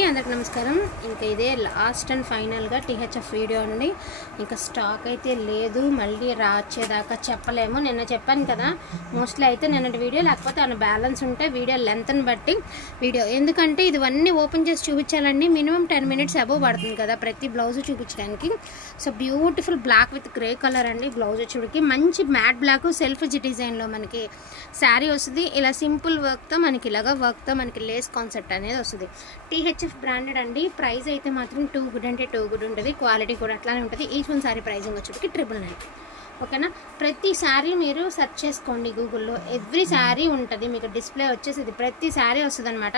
అందరికి నమస్కారం. ఇంకా ఇదే లాస్ట్ అండ్ ఫైనల్గా టీహెచ్ఎఫ్ వీడియో అండి. ఇంకా స్టాక్ అయితే లేదు, మళ్ళీ రాచేదాకా చెప్పలేము. నిన్న చెప్పాను కదా, మోస్ట్లీ అయితే నిన్నటి వీడియో లేకపోతే అన్న బ్యాలెన్స్ ఉంటే వీడియో లెంత్ని బట్టి వీడియో, ఎందుకంటే ఇవన్నీ ఓపెన్ చేసి చూపించాలండి. మినిమం 10 minutes అబోవ్ పడుతుంది కదా ప్రతి బ్లౌజ్ చూపించడానికి. So beautiful black with grey colour అండి బ్లౌజ్ వచ్చేటికి. మంచి మ్యాట్ బ్లాక్ సెల్ఫ్ డిజైన్లో మనకి శారీ వస్తుంది. ఇలా సింపుల్ వర్క్తో మనకి ఇలాగా వర్క్తో మనకి లేస్ కాన్సెప్ట్ అనేది వస్తుంది. టీహెచ్ఎఫ్ బ్రాండెడ్ అండి. ప్రైస్ అయితే మాత్రం టూ గుడ్ అంటే టూ గుడ్ ఉంటుంది, క్వాలిటీ కూడా అట్లానే ఉంటుంది. ఈచ్ వన్ శారీ ప్రైజింగ్ వచ్చేటికి 999. ఓకేనా. ప్రతి శారీ మీరు సెర్చ్ చేసుకోండి గూగుల్లో, ఎవ్రీ శారీ ఉంటుంది మీకు డిస్ప్లే వచ్చేసి ప్రతి శారీ వస్తుంది అనమాట.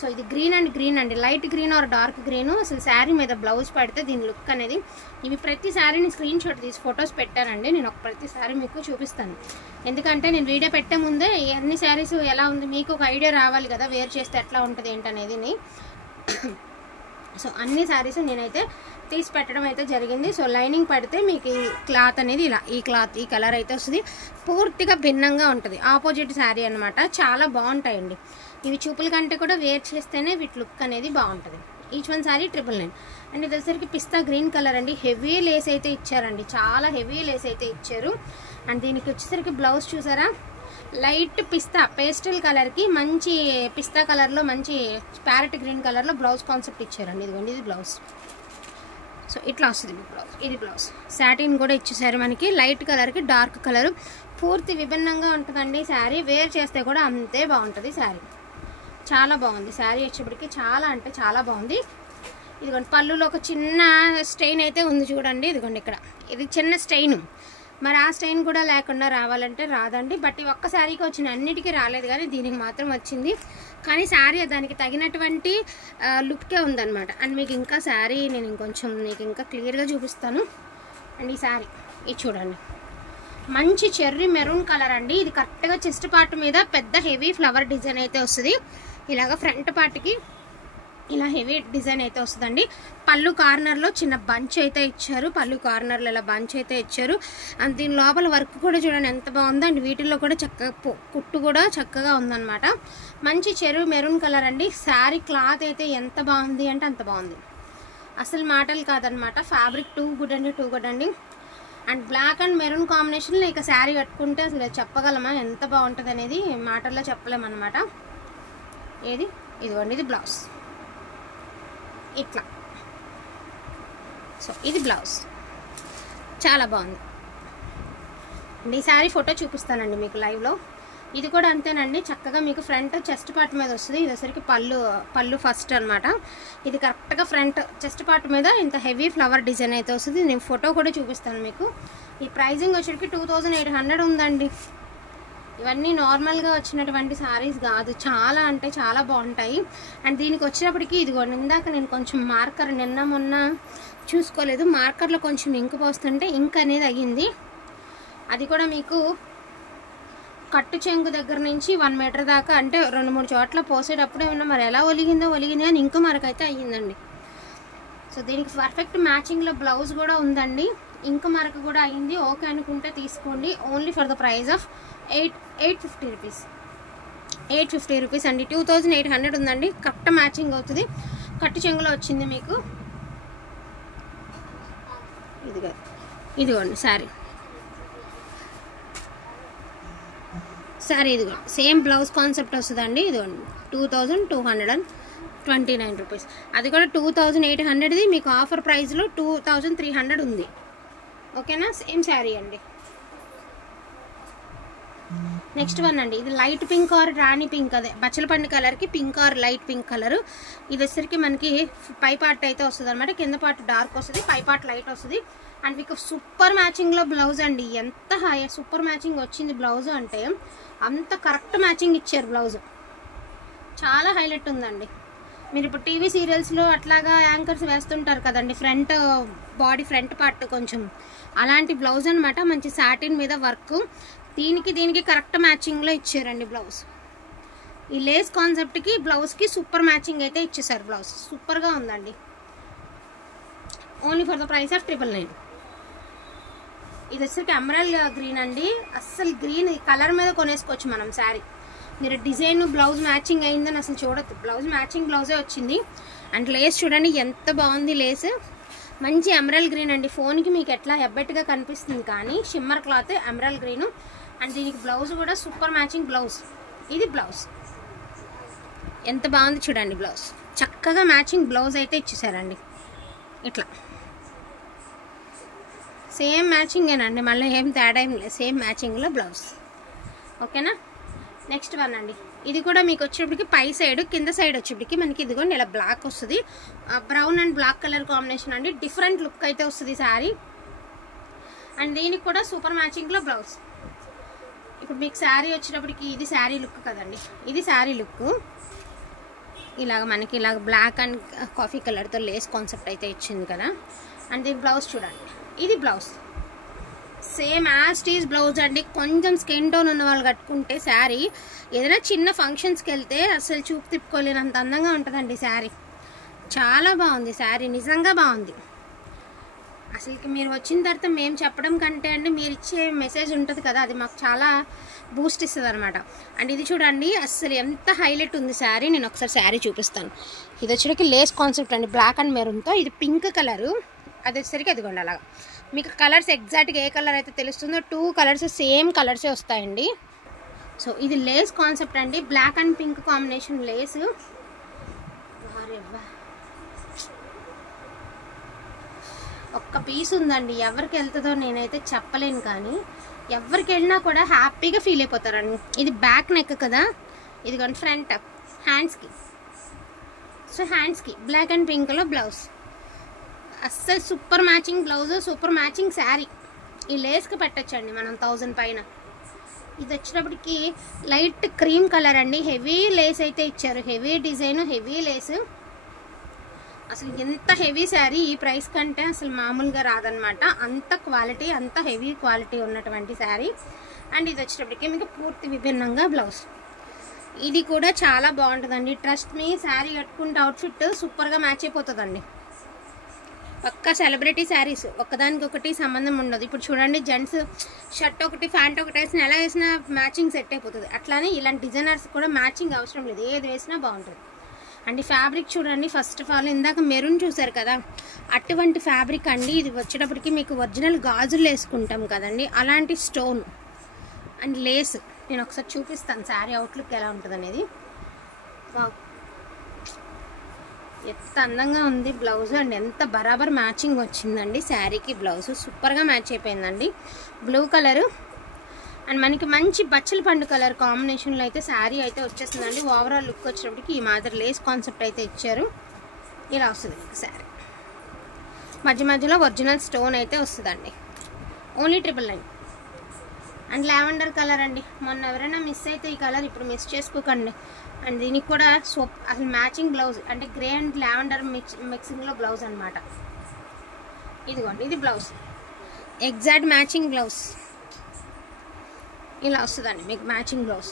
సో ఇది గ్రీన్ అండ్ గ్రీన్ అండి, light green or dark green. అసలు శారీ మీద బ్లౌజ్ పడితే దీని లుక్ అనేది, ఇవి ప్రతి శారీని స్క్రీన్ షాట్ తీసి ఫొటోస్ పెట్టానండి. నేను ఒక ప్రతి శారీ మీకు చూపిస్తాను, ఎందుకంటే నేను వీడియో పెట్టే ముందే అన్ని శారీస్ ఎలా ఉంది మీకు ఒక ఐడియా రావాలి కదా, వేర్ చేస్తే ఎట్లా ఉంటుంది ఏంటనేది. సో అన్ని శారీస్ నేనైతే తీసి పెట్టడం అయితే జరిగింది. సో లైనింగ్ పడితే మీకు ఈ క్లాత్ అనేది ఇలా ఈ కలర్ అయితే వస్తుంది. పూర్తిగా భిన్నంగా ఉంటుంది, ఆపోజిట్ శారీ అనమాట. చాలా బాగుంటాయండి ఇవి. చూపుల కంటే కూడా వేర్ చేస్తేనే వీటి లుక్ అనేది బాగుంటుంది. Each one sari 999. అండ్ ఇది వచ్చేసరికి పిస్తా గ్రీన్ కలర్ అండి. హెవీ లేస్ అయితే ఇచ్చారండి, చాలా హెవీ లేస్ అయితే ఇచ్చారు. అండ్ దీనికి వచ్చేసరికి బ్లౌజ్ చూసారా, లైట్ పిస్తా పేస్టల్ కలర్కి మంచి పిస్తా కలర్లో మంచి ప్యారెట్ గ్రీన్ కలర్లో బ్లౌజ్ కాన్సెప్ట్ ఇచ్చారండి. ఇదిగోండి ఇది బ్లౌజ్. సో ఇట్లా వస్తుంది మీ బ్లౌజ్. ఇది బ్లౌజ్ సాటిన్ కూడా ఇచ్చేసారు మనకి, లైట్ కలర్కి డార్క్ కలర్. పూర్తి విభిన్నంగా ఉంటుందండి శారీ. వేర్ చేస్తే కూడా అంతే బాగుంటుంది శారీ. చాలా బాగుంది శారీ వచ్చేప్పటికి, చాలా అంటే చాలా బాగుంది. ఇదిగోండి పళ్ళులో ఒక చిన్న స్టెయిన్ అయితే ఉంది చూడండి. ఇదిగోండి ఇక్కడ ఇది చిన్న స్టెయిన్. మరి ఆ స్టెయిన్ కూడా లేకుండా రావాలంటే రాదండి. బట్ ఈ ఒక్క శారీకి వచ్చిన అన్నిటికీ రాలేదు, కానీ దీనికి మాత్రం వచ్చింది. కానీ శారీ దానికి తగినటువంటి లుక్కే ఉందన్నమాట. అండ్ మీకు ఇంకా శారీ నేను ఇంకొంచెం మీకు ఇంకా క్లియర్గా చూపిస్తాను. అండ్ ఈ శారీ ఇది చూడండి, మంచి చెర్రీ మెరూన్ కలర్ అండి. ఇది కరెక్ట్గా చెస్ట్ పార్ట్ మీద పెద్ద హెవీ ఫ్లవర్ డిజైన్ అయితే వస్తుంది. ఇలాగ ఫ్రంట్ పార్ట్కి ఇలా హెవీ డిజైన్ అయితే వస్తుందండి. పళ్ళు కార్నర్లో చిన్న బంచ్ అయితే ఇచ్చారు, పళ్ళు కార్నర్లో ఇలా బంచ్ అయితే ఇచ్చారు. అండ్ దీని లోపల వర్క్ కూడా చూడండి ఎంత బాగుందో. అండ్ వీటిల్లో కూడా చక్కగా కుట్టు కూడా చక్కగా ఉందన్నమాట. మంచి చెరువు మెరూన్ కలర్ అండి. శారీ క్లాత్ అయితే ఎంత బాగుంది అంటే అంత బాగుంది, అసలు మాటలు కాదనమాట. ఫ్యాబ్రిక్ టూ గుడ్ అండి. అండ్ బ్లాక్ అండ్ మెరూన్ కాంబినేషన్లో ఇక శారీ కట్టుకుంటే అసలు చెప్పగలమా ఎంత బాగుంటుంది అనేది, మాటల్లో చెప్పలేమన్నమాట. ఇదిగోండి ఇది బ్లౌజ్ ఇట్లా. సో ఇది బ్లౌజ్ చాలా బాగుంది. ఈ శారీ ఫోటో చూపిస్తానండి మీకు లైవ్లో. ఇది కూడా అంతేనండి, చక్కగా మీకు ఫ్రంట్ చెస్ట్ పార్ట్ మీద వస్తుంది. ఇది వచ్చరికి పళ్ళు ఫస్ట్ అనమాట. ఇది కరెక్ట్గా ఫ్రంట్ చెస్ట్ పార్ట్ మీద ఇంత హెవీ ఫ్లవర్ డిజైన్ అయితే వస్తుంది. నేను ఫోటో కూడా చూపిస్తాను మీకు. ఈ ప్రైజింగ్ వచ్చరికి 2800 ఉందండి. ఇవన్నీ నార్మల్గా వచ్చినటువంటి శారీస్ కాదు, చాలా అంటే చాలా బాగుంటాయి. అండ్ దీనికి వచ్చేటప్పటికి ఇదిగోండి, ఇందాక నేను కొంచెం మార్కర్ నిన్న మొన్న చూసుకోలేదు, మార్కర్లో కొంచెం ఇంకు పోస్తుంటే ఇంక్ అనేది అయ్యింది. అది కూడా మీకు కట్టు చెంగు దగ్గర నుంచి 1 meter దాకా, అంటే 2-3 చోట్ల పోసేటప్పుడు ఏమన్నా మరి ఎలా ఒలిగింది అని ఇంకు మరకైతే అయ్యిందండి. సో దీనికి పర్ఫెక్ట్ మ్యాచింగ్లో బ్లౌజ్ కూడా ఉందండి. ఇంక మరక కూడా అయ్యింది. ఓకే అనుకుంటే తీసుకోండి. Only for the price of 850 rupees. 850 rupees అండి. 2800 ఉందండి. కరెక్ట్ మ్యాచింగ్ అవుతుంది. కట్టు చెంగులో వచ్చింది మీకు. ఇదిగోండి శారీ ఇదిగోండి సేమ్ బ్లౌజ్ కాన్సెప్ట్ వస్తుందండి. ఇదిగోండి 2229 రూపీస్. అది కూడా 2800ది మీకు ఆఫర్ ప్రైస్లో 2300 ఉంది. ఓకేనా. సేమ్ శారీ అండి. నెక్స్ట్ వన్ అండి, ఇది light pink are Rani pink, అదే బచ్చలపండు కలర్కి pink are light pink colour. ఇది వచ్చరికి మనకి పై పార్ట్ అయితే వస్తుంది అనమాట. కింద పార్ట్ డార్క్ వస్తుంది, పై పార్ట్ లైట్ వస్తుంది. అండ్ మీకు సూపర్ మ్యాచింగ్లో బ్లౌజ్ అండి. ఎంత సూపర్ మ్యాచింగ్ వచ్చింది బ్లౌజ్ అంటే అంత కరెక్ట్ మ్యాచింగ్ ఇచ్చారు బ్లౌజ్. చాలా హైలైట్ ఉందండి. మీరు ఇప్పుడు టీవీ సీరియల్స్లో అట్లాగా యాంకర్స్ వేస్తుంటారు కదండి, ఫ్రంట్ బాడీ ఫ్రంట్ పార్ట్ కొంచెం అలాంటి బ్లౌజ్ అనమాట. మంచి సాటిన్ మీద వర్క్. దీనికి కరెక్ట్ మ్యాచింగ్లో ఇచ్చారండి బ్లౌజ్. ఈ లేస్ కాన్సెప్ట్కి బ్లౌజ్కి సూపర్ మ్యాచింగ్ అయితే ఇచ్చేసారు. బ్లౌజ్ సూపర్గా ఉందండి. Only for the price of 999. ఇది వచ్చరికి ఎమరాల్డ్ గ్రీన్ అండి. అస్సలు గ్రీన్ కలర్ మీద కొనేసుకోవచ్చు మనం శారీ. మీరు డిజైన్ బ్లౌజ్ మ్యాచింగ్ అయిందని అసలు చూడొద్దు. బ్లౌజ్ మ్యాచింగ్ బ్లౌజే వచ్చింది. అండ్ లేస్ చూడండి ఎంత బాగుంది లేస్, మంచి ఎమరల్ గ్రీన్ అండి. ఫోన్కి మీకు ఎట్లా ఎబ్బెట్టుగా కనిపిస్తుంది కానీ shimmer cloth Emerald green. And దీనికి బ్లౌజ్ కూడా సూపర్ మ్యాచింగ్ బ్లౌజ్. ఇది బ్లౌజ్ ఎంత బాగుంది చూడండి, బ్లౌజ్ చక్కగా మ్యాచింగ్ బ్లౌజ్ అయితే ఇచ్చేసారండి. ఇట్లా సేమ్ మ్యాచింగేనండి, మళ్ళీ ఏం తేడా ఏం లేదు, సేమ్ మ్యాచింగ్లో బ్లౌజ్. ఓకేనా. నెక్స్ట్ వన్ అండి, ఇది కూడా మీకు వచ్చేప్పటికి పై సైడ్ కింద సైడ్ వచ్చేప్పటికి మనకి ఇదిగోండి ఇలా బ్లాక్ వస్తుంది, brown and black colour combination అండి. డిఫరెంట్ లుక్ అయితే వస్తుంది శారీ. అండ్ దీనికి కూడా సూపర్ మ్యాచింగ్లో బ్లౌజ్. ఇప్పుడు మీకు శారీ వచ్చేటప్పటికి ఇది శారీ లుక్ కదండి, ఇది శారీ లుక్. ఇలాగ మనకి ఇలాగ బ్లాక్ అండ్ కాఫీ కలర్తో లేస్ కాన్సెప్ట్ అయితే ఇచ్చింది కదా. అండ్ దీని బ్లౌజ్ చూడండి, ఇది బ్లౌజ్ సేమ్ యాస్టీజ్ బ్లౌజ్ అండి. కొంచెం స్కిన్ టోన్ ఉన్న వాళ్ళు కట్టుకుంటే శారీ ఏదైనా చిన్న ఫంక్షన్స్కి వెళ్తే అసలు చూపు తిప్పుకోలేనంత అందంగా ఉంటుందండి శారీ. చాలా బాగుంది శారీ, నిజంగా బాగుంది. అసలుకి మీరు వచ్చిన తర్వాత మేము చెప్పడం కంటే అండి మీరు ఇచ్చే మెసేజ్ ఉంటుంది కదా, అది మాకు చాలా బూస్ట్ ఇస్తుంది అనమాట. అండ్ ఇది చూడండి అసలు ఎంత హైలైట్ ఉంది శారీ. నేను ఒకసారి శారీ చూపిస్తాను. ఇది వచ్చేసరికి లేస్ కాన్సెప్ట్ అండి, బ్లాక్ అండ్ మెరూన్తో. ఇది పింక్ కలరు, అది వచ్చేసరికి అదిగోండి అలాగా. మీకు కలర్స్ ఎగ్జాక్ట్గా ఏ కలర్ అయితే తెలుస్తుందో 2 కలర్స్ సేమ్ కలర్సే వస్తాయండి. సో ఇది లేస్ కాన్సెప్ట్ అండి, black and pink combination lace. ఒక్క పీస్ ఉందండి, ఎవరికి వెళ్తుందో నేనైతే చెప్పలేను కానీ ఎవరికి వెళ్ళినా కూడా హ్యాపీగా ఫీల్ అయిపోతారండి. ఇది బ్యాక్ నెక్ కదా, ఇది కానీ ఫ్రంట్ హ్యాండ్స్కి. సో హ్యాండ్స్కి బ్లాక్ అండ్ పింక్లో బ్లౌజ్. అస్సలు super matching blouse, super matching sari. ఈ లేస్కి పెట్టచ్చండి మనం 1000 పైన. ఇది వచ్చేటప్పటికి లైట్ క్రీమ్ కలర్ అండి, హెవీ లేస్ అయితే ఇచ్చారు, హెవీ డిజైన్, హెవీ లేస్. అసలు ఎంత హెవీ శారీ ఈ ప్రైస్ కంటే అసలు మామూలుగా రాదనమాట. అంత క్వాలిటీ, అంత హెవీ క్వాలిటీ ఉన్నటువంటి శారీ. అండ్ ఇది వచ్చేటప్పటికి మీకు పూర్తి విభిన్నంగా బ్లౌజ్. ఇది కూడా చాలా బాగుంటుందండి, ట్రస్ట్ మీ. శారీ కట్టుకుంటే అవుట్ఫిట్ సూపర్గా మ్యాచ్ అయిపోతుందండి. పక్కా సెలబ్రిటీ శారీస్, ఒకదానికి ఒకటి సంబంధం ఉండదు. ఇప్పుడు చూడండి జెంట్స్ షర్ట్ ఒకటి ప్యాంట్ ఒకటి వేసినా ఎలా వేసినా మ్యాచింగ్ సెట్ అయిపోతుంది. అట్లానే ఇలాంటి డిజైనర్స్ కూడా మ్యాచింగ్ అవసరం లేదు, ఏది వేసినా బాగుంటుంది. అండ్ ఫ్యాబ్రిక్ చూడండి, ఫస్ట్ ఆఫ్ ఆల్ ఇందాక మెరూన్ చూసారు కదా, అటువంటి ఫ్యాబ్రిక్ అండి. ఇది వచ్చేటప్పటికి మీకు ఒరిజినల్ గాజులు వేసుకుంటాం కదండి, అలాంటి స్టోన్ అండ్ లేస్. నేను ఒకసారి చూపిస్తాను శారీ అవుట్లుక్ ఎలా ఉంటుంది అనేది. ఎంత అందంగా ఉంది బ్లౌజ్ అండ్ ఎంత బరాబర్ మ్యాచింగ్ వచ్చిందండి శారీకి. బ్లౌజ్ సూపర్గా మ్యాచ్ అయిపోయిందండి. బ్లూ కలరు అండ్ మనకి మంచి బచ్చల పండు కలర్ కాంబినేషన్లో అయితే శారీ అయితే వచ్చేస్తుందండి. ఓవరాల్ లుక్ వచ్చేటప్పటికి ఈ మాదిరి లేస్ కాన్సెప్ట్ అయితే ఇచ్చారు. ఇలా వస్తుంది మీకు శారీ. మధ్య మధ్యలో ఒరిజినల్ స్టోన్ అయితే వస్తుందండి. ఓన్లీ 999. అండ్ లావెండర్ కలర్ అండి, మొన్న ఎవరైనా మిస్ అయితే ఈ కలర్ ఇప్పుడు మిస్ చేసుకోకండి. అండ్ దీనికి కూడా అసలు మ్యాచింగ్ బ్లౌజ్ అంటే గ్రే అండ్ లావెండర్ మిక్సింగ్లో బ్లౌజ్ అనమాట. ఇదిగోండి ఇది బ్లౌజ్, ఎగ్జాక్ట్ మ్యాచింగ్ బ్లౌజ్. ఇలా వస్తుందండి మీకు మ్యాచింగ్ బ్లౌజ్.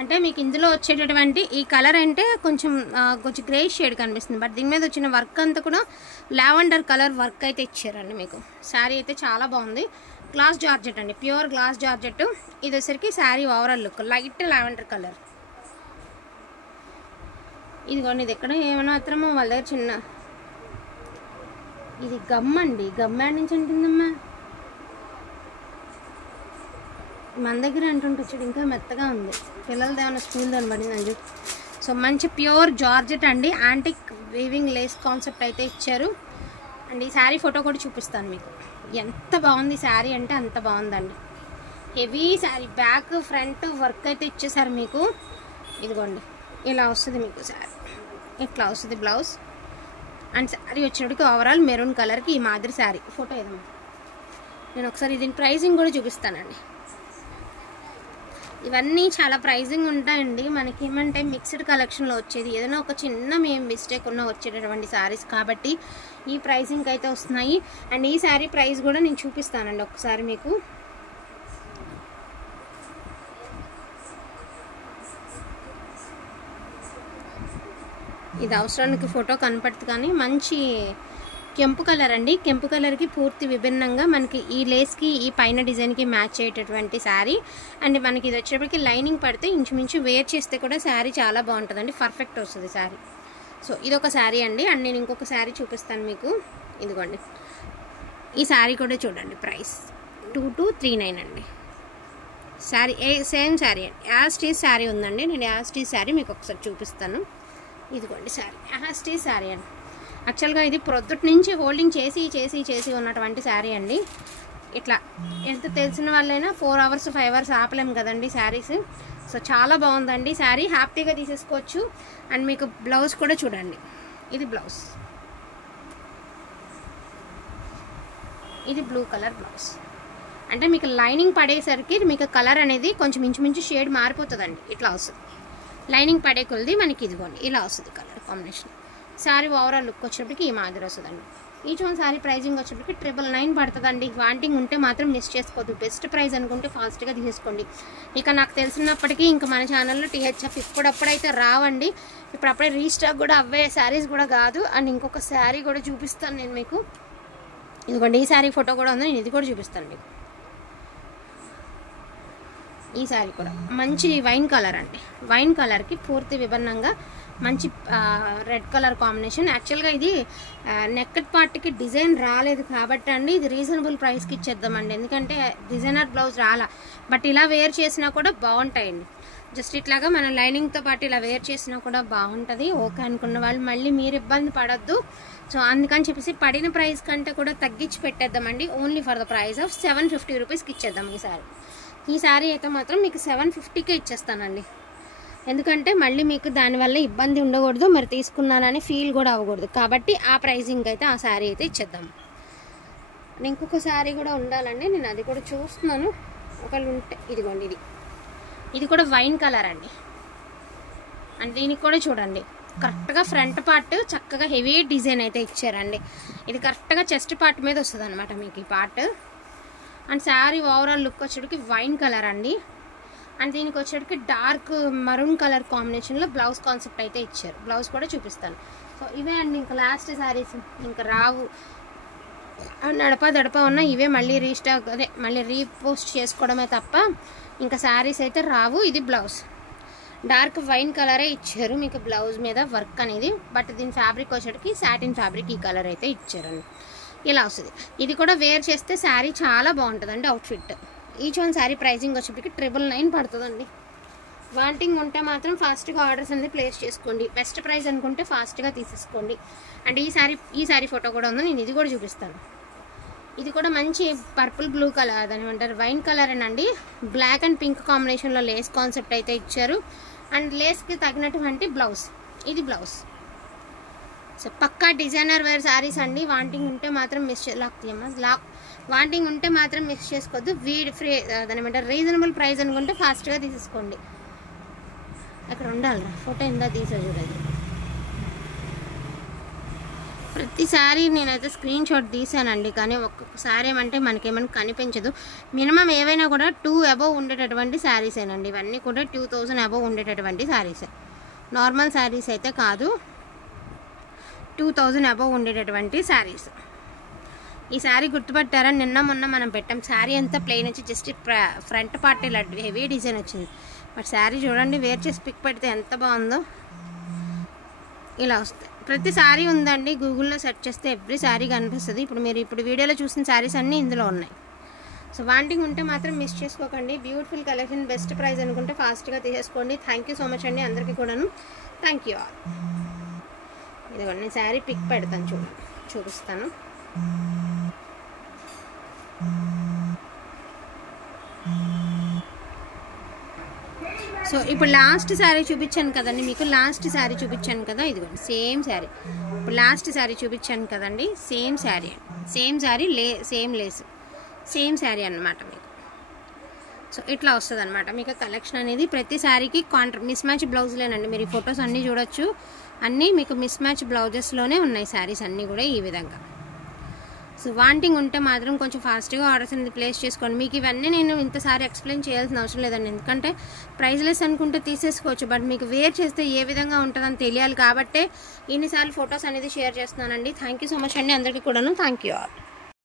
అంటే మీకు ఇందులో వచ్చేటటువంటి ఈ కలర్ అంటే కొంచెం గ్రే షేడ్ కనిపిస్తుంది, బట్ దీని మీద వచ్చిన వర్క్ అంతా కూడా లావెండర్ కలర్ వర్క్ అయితే ఇచ్చారండి మీకు. శారీ అయితే చాలా బాగుంది. గ్లాస్ జార్జెట్ అండి, ప్యూర్ గ్లాస్ జార్జెట్. ఇది వచ్చరికి sari overall look light lavender colour. ఇదిగోండి ఇది ఎక్కడ ఏమైనా మాత్రమో వాళ్ళ దగ్గర చిన్న ఇది గమ్ అండి, గమ్ యాడ్ నుంచి అంటుందమ్మా, మన దగ్గర అంటుంటొచ్చాడు. ఇంకా మెత్తగా ఉంది, పిల్లలది ఏమైనా స్కూల్ దాన్ని పడిందండి. సో మంచి ప్యూర్ జార్జెట్ అండి, యాంటిక్ వీవింగ్ లేస్ కాన్సెప్ట్ అయితే ఇచ్చారు. అండ్ ఈ శారీ ఫోటో కూడా చూపిస్తాను మీకు. ఎంత బాగుంది శారీ అంటే అంత బాగుందండి. Heavy sari, back front work అయితే ఇచ్చేసారు మీకు. ఇదిగోండి ఇలా వస్తుంది మీకు శారీ, ఇట్లా వస్తుంది బ్లౌజ్. అండ్ శారీ వచ్చేటికి ఓవరాల్ మెరూన్ కలర్కి ఈ మాదిరి శారీ. ఫోటో ఏదమ్మా, నేను ఒకసారి దీని ప్రైజింగ్ కూడా చూపిస్తానండి. ఇవన్నీ చాలా ప్రైజింగ్ ఉంటాయండి. మనకి ఏమంటే మిక్స్డ్ కలెక్షన్లో వచ్చేది, ఏదైనా ఒక చిన్న మేము మిస్టేక్ ఉన్న వచ్చేటటువంటి శారీస్ కాబట్టి ఈ ప్రైజింగ్ అయితే వస్తున్నాయి. అండ్ ఈ శారీ ప్రైస్ కూడా నేను చూపిస్తానండి ఒకసారి మీకు. ఇది అవసరానికి ఫోటో కనపడుతుంది కానీ మంచి కెంపు కలర్ అండి. కెంపు కలర్కి పూర్తి విభిన్నంగా మనకి ఈ లేస్కి ఈ పైన డిజైన్కి మ్యాచ్ అయ్యేటటువంటి శారీ. అండ్ మనకి ఇది వచ్చేటప్పటికి లైనింగ్ పడితే ఇంచుమించు వేర్ చేస్తే కూడా శారీ చాలా బాగుంటుందండి, పర్ఫెక్ట్ వస్తుంది శారీ. సో ఇదొక శారీ అండి. అండ్ నేను ఇంకొక శారీ చూపిస్తాను మీకు. ఇదిగోండి, ఈ శారీ కూడా చూడండి. ప్రైస్ 2239 అండి. శారీ సేమ్ శారీ అండి, యాస్టీస్ శారీ ఉందండి. నేను యాస్టీస్ శారీ మీకు ఒకసారి చూపిస్తాను. ఇదిగోండి శారీ, యాస్టీస్ శారీ అండి. యాక్చువల్గా ఇది ప్రొద్దుటి నుంచి హోల్డింగ్ చేసి ఉన్నటువంటి శారీ అండి. ఇట్లా ఎంత తెలిసిన వాళ్ళైనా 4 hours 5 hours ఆపలేము కదండి శారీస్. సో చాలా బాగుందండి శారీ, హ్యాపీగా తీసేసుకోవచ్చు. అండ్ మీకు బ్లౌజ్ కూడా చూడండి, ఇది బ్లౌజ్, ఇది బ్లూ కలర్ బ్లౌజ్. అంటే మీకు లైనింగ్ పడేసరికి మీకు కలర్ అనేది కొంచెం ఇంచుమించు షేడ్ మారిపోతుందండి. ఇట్లా వస్తుంది లైనింగ్ పడే కొలది మనకి. ఇదిగోండి ఇలా వస్తుంది colour combination. Sari overall look వచ్చేటప్పటికి ఈ మాదిరి వస్తుందండి. ఈచ్ వన్ శారీ ప్రైజింగ్ వచ్చేటప్పటికి 999 పడుతుందండి. వాంటింగ్ ఉంటే మాత్రం మిస్ చేసుకోవద్దు. బెస్ట్ ప్రైస్ అనుకుంటే ఫాస్ట్గా తీసేసుకోండి. ఇక నాకు తెలిసినప్పటికీ ఇంకా మన ఛానల్లో THF ఇప్పుడప్పుడైతే రావండి. ఇప్పుడప్పుడే రీస్టాక్ కూడా అవే శారీస్ కూడా కాదు. అండ్ ఇంకొక శారీ కూడా చూపిస్తాను నేను మీకు. ఇదిగోండి ఈ శారీ ఫోటో కూడా ఉంది, నేను ఇది కూడా చూపిస్తాను మీకు. ఈ శారీ కూడా మంచి వైన్ కలర్ అండి. వైన్ కలర్కి పూర్తి విభిన్నంగా మంచి రెడ్ కలర్ కాంబినేషన్. యాక్చువల్గా ఇది నెక్ పార్ట్కి డిజైన్ రాలేదు కాబట్టి అండి ఇది రీజనబుల్ ప్రైస్కి ఇచ్చేద్దామండి. ఎందుకంటే డిజైనర్ బ్లౌజ్ రాలా, బట్ ఇలా వేర్ చేసినా కూడా బాగుంటాయండి. జస్ట్ ఇట్లాగా మన లైనింగ్తో పాటు ఇలా వేర్ చేసినా కూడా బాగుంటుంది. ఓకే అనుకున్న వాళ్ళు మళ్ళీ మీరు ఇబ్బంది పడద్దు. సో అందుకని చెప్పేసి పడిన ప్రైస్ కంటే కూడా తగ్గించి పెట్టేద్దామండి. Only for the price of 750 రూపీస్కి ఇచ్చేద్దాం ఈ శారీ. ఈ శారీ అయితే మాత్రం మీకు 750కే ఇచ్చేస్తానండి. ఎందుకంటే మళ్ళీ మీకు దానివల్ల ఇబ్బంది ఉండకూడదు, మరి తీసుకున్నానని ఫీల్ కూడా అవ్వకూడదు. కాబట్టి ఆ ప్రైజింగ్ అయితే ఆ శారీ అయితే ఇచ్చేద్దాం. ఇంకొక శారీ కూడా ఉండాలండి, నేను అది కూడా చూస్తున్నాను ఒకళ్ళు ఉంటే. ఇదిగోండి ఇది కూడా వైన్ కలర్ అండి. అండ్ దీనికి కూడా చూడండి కరెక్ట్గా ఫ్రంట్ పార్ట్ చక్కగా హెవీ డిజైన్ అయితే ఇచ్చారండి. ఇది కరెక్ట్గా చెస్ట్ పార్ట్ మీద వస్తుంది అనమాట మీకు ఈ part. And sari overall look వచ్చేటికి వైన్ కలర్ అండి. అండ్ దీనికి వచ్చేటికి డార్క్ మరూన్ కలర్ కాంబినేషన్లో బ్లౌజ్ కాన్సెప్ట్ అయితే ఇచ్చారు. బ్లౌజ్ కూడా చూపిస్తాను. సో ఇవే అండి ఇంకా లాస్ట్ శారీస్ ఇంకా రావు. దడప ఉన్న ఇవే మళ్ళీ రీస్టాక్ మళ్ళీ రీపోస్ట్ చేసుకోవడమే తప్ప ఇంకా శారీస్ అయితే రావు. ఇది బ్లౌజ్ డార్క్ వైన్ కలరే ఇచ్చారు మీకు బ్లౌజ్ మీద వర్క్ అనేది. బట్ దీని ఫ్యాబ్రిక్ వచ్చేటికి సాటిన్ ఫ్యాబ్రిక్ ఈ కలర్ అయితే ఇచ్చారండి. ఇలా వస్తుంది. ఇది కూడా వేర్ చేస్తే శారీ చాలా బాగుంటుందండి outfit. Each one sari pricing వచ్చేప్పటికి 999 పడుతుందండి. వాంటింగ్ ఉంటే మాత్రం ఫాస్ట్గా ఆర్డర్స్ అనేది ప్లేస్ చేసుకోండి. బెస్ట్ ప్రైస్ అనుకుంటే ఫాస్ట్గా తీసేసుకోండి. అండ్ ఈ శారీ ఫోటో కూడా ఉంది, నేను ఇది కూడా చూపిస్తాను. ఇది కూడా మంచి పర్పుల్ బ్లూ కలర్ దాని ఏమంటారు వైన్ కలర్ అండి. బ్లాక్ అండ్ పింక్ కాంబినేషన్లో లేస్ కాన్సెప్ట్ అయితే ఇచ్చారు. అండ్ లేస్కి తగినటువంటి బ్లౌజ్, ఇది బ్లౌజ్. సో పక్కా డిజైనర్ వేర్ శారీస్ అండి. వాంటింగ్ ఉంటే మాత్రం వాంటింగ్ ఉంటే మాత్రం మిస్ చేసుకోవద్దు. ఫ్రీ దాని ఏమంటారు రీజనబుల్ ప్రైస్ అనుకుంటే ఫాస్ట్గా తీసేసుకోండి. అక్కడ ఉండాలిరా ఫోటో ఇందా తీసా చూడండి. ప్రతిసారి నేనైతే స్క్రీన్ షాట్ తీసానండి, కానీ ఒక్కొక్కసారి ఏమంటే మనకేమైనా కనిపించదు. మినిమం ఏవైనా కూడా 2 అబవ్ ఉండేటటువంటి శారీసేనండి. ఇవన్నీ కూడా 2000 అబవ్ ఉండేటటువంటి శారీసే, నార్మల్ శారీస్ అయితే కాదు. 2000 అబవ్ ఉండేటటువంటి శారీస్. ఈ శారీ గుర్తుపట్టారా? నిన్న మొన్న మనం పెట్టాం. శారీ అంతా ప్లెయిన్ వచ్చి జస్ట్ ఫ్రంట్ పార్ట్ ఇలా హెవీ డిజైన్ వచ్చింది. బట్ శారీ చూడండి వేర్ చేసి పిక్ పెడితే ఎంత బాగుందో. ఇలా వస్తాయి. ప్రతి శారీ ఉందండి, గూగుల్లో సెర్చ్ చేస్తే ఎవ్రీ శారీ కనిపిస్తుంది. ఇప్పుడు వీడియోలో చూసిన శారీస్ అన్నీ ఇందులో ఉన్నాయి. సో వాంటింగ్ ఉంటే మాత్రం మిస్ చేసుకోకండి. బ్యూటిఫుల్ కలెక్షన్, బెస్ట్ ప్రైస్ అనుకుంటే ఫాస్ట్గా తీసేసుకోండి. థ్యాంక్ యూ సో మచ్ అండి అందరికీ కూడాను. Thank you all. ఇదిగోండి నేను శారీ పిక్ పెడతాను, చూపిస్తాను. సో ఇప్పుడు లాస్ట్ శారీ చూపించాను కదండి మీకు, లాస్ట్ శారీ చూపించాను కదా, ఇదిగోండి సేమ్ శారీ. ఇప్పుడు లాస్ట్ శారీ చూపించాను కదండి, సేమ్ శారీ అండి. Same sari same Lay's, same sari అన్నమాట మీకు. సో ఇట్లా వస్తుంది అనమాట మీకు కలెక్షన్ అనేది. ప్రతి శారీకి మిస్ మ్యాచ్ బ్లౌజ్లేనండి. మీరు ఈ ఫొటోస్ అన్నీ చూడొచ్చు, అన్నీ మీకు మిస్ మ్యాచ్ బ్లౌజెస్లోనే ఉన్నాయి శారీస్ అన్నీ కూడా ఈ విధంగా. సో వాంటింగ్ ఉంటే మాత్రం కొంచెం ఫాస్ట్గా ఆర్డర్స్ అనేది ప్లేస్ చేసుకోండి. మీకు ఇవన్నీ నేను ఇంతసారి ఎక్స్ప్లెయిన్ చేయాల్సిన అవసరం లేదండి, ఎందుకంటే ప్రైజ్లెస్ అనుకుంటే తీసేసుకోవచ్చు. బట్ మీకు వేర్ చేస్తే ఏ విధంగా ఉంటుందని తెలియాలి కాబట్టే ఇన్నిసార్లు ఫొటోస్ అనేది షేర్ చేస్తున్నానండి. థ్యాంక్ యూ సో మచ్ అండి అందరికీ కూడాను. Thank you all.